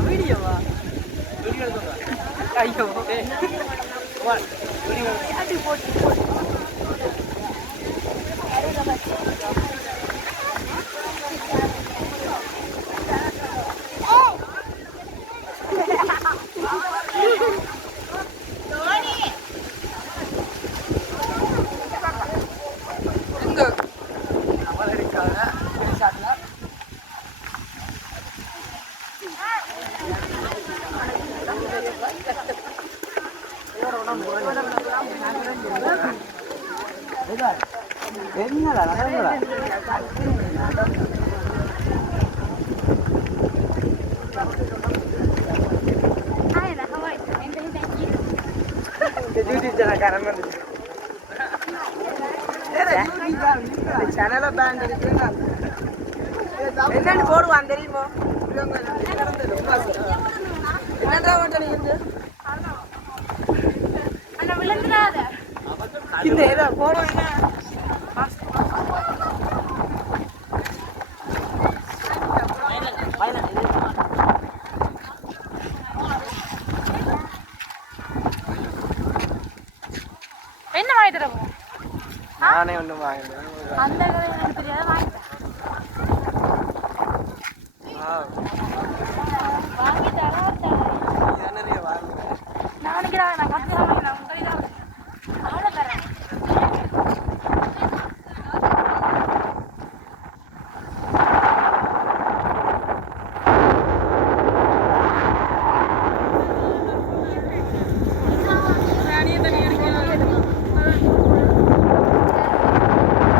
Video வீடியோவா ஐயோ எங்க என்னடா நடங்களா என்னன்னு போடுவான் தெரியுமோ? என்னடா ஓட்டல் இருந்து இந்த ஏதோ போடுவோம் என்ன? என்ன வாங்கி தரப்போம்? நானே ஒன்றும் வாங்கினேன் அந்த கதை